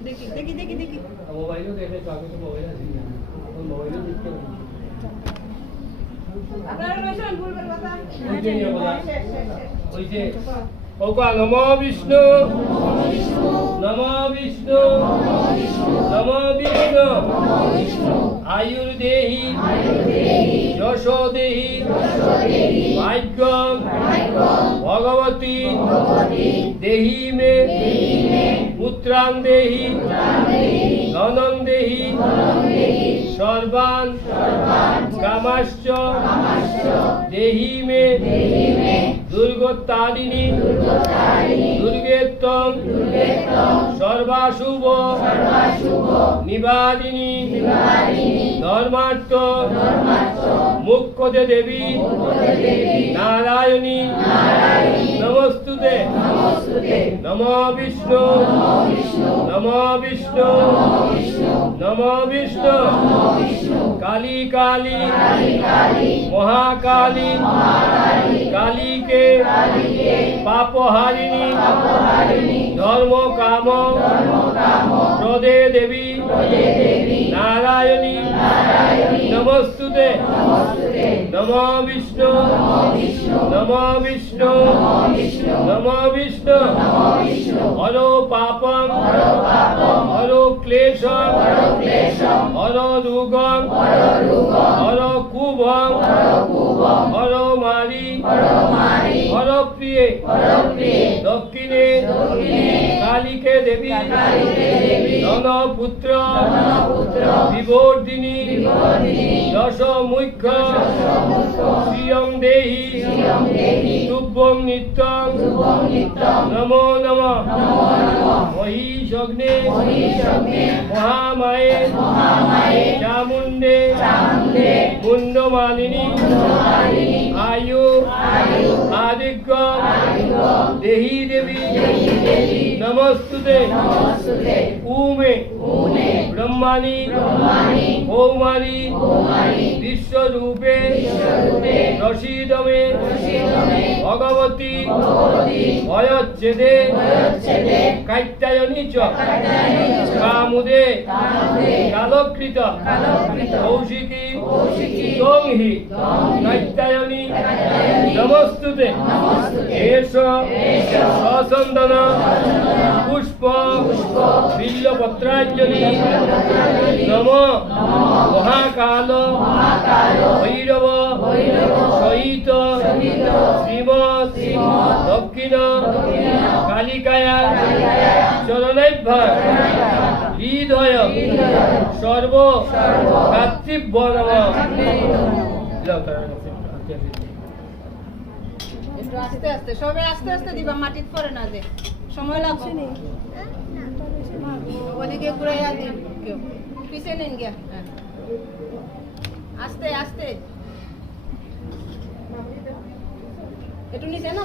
देखी देखी देखी मोबाइल में देखे तो आगे तो मोबाइल है मोबाइल में देखते हैं আপনারা রয়েছেন বলবেন কথা ওই যে ওকা নমো বিষ্ণু নমো বিষ্ণু নমো বিষ্ণু আয়ুর্দেহি যশো দেহি ভাগ্যম ভগবতী দেহি মে পুত্রাং দেহি ধনং দেহি সর্বান কামাশ্চ দেহি মে দুর্গোত্তারিণী দুর্গেত্তম সর্বাশুভ নিবারিণী ধর্মার্থ মুখ্যদে দেবী নারায়ণী নমস্তুতে নমো বিষ্ণু নমো বিষ্ণু নমো বিষ্ণু কালী কালী মহাকালী কালীকে পাপহারিণী ধর্ম কাম প্রদে দেবী নারায়ণী নমস্তুতে নমো বিষ্ণু নমো বিষ্ণু নমো বিষ্ণু হর পাপম হর ক্লেশম হর রোগম হর কুভম হর মারি হর প্রিয়ে দক্ষিণে কালীকে দেবী ধন পুত্র বিবর্ধিনী দশ মুখ্য শ্রিয়ং দেহি তুভ্যং নিত্যং নমো নমঃ মহিষগ্নে মহামায়ে চামুণ্ডে মুণ্ডমালিনী আয়ু আদিগ্য দেহি দেবী নমস্তুতে উমে ব্রহ্মাণী কৌমারী বিশ্বরূপে রসিদমে ভগবতী ভয়চ্ছেদে কাত্যায়নী চ কামুদে কালকৃত কৌশিকী ত্বং হি কাত্যায়নী নমস্তুতে এষ সচন্দন পুষ্প বিল্লপত্রাঞ্জলি নম মহাকাল ভৈরব সহিত শ্রীমৎ দক্ষিণ কালিকায়া চরণাভ্যাং হৃদয় সর্ব ভাতৃভ্য নমঃ। একটু আস্তে আস্তে সবাই আস্তে আস্তে দিবা মাটিত পড়ে না দে সময় লাগছে নি ওদিকে ঘুরাইয়া দিন কেউ পিছে নেন গিয়া আস্তে আস্তে একটু নিচে না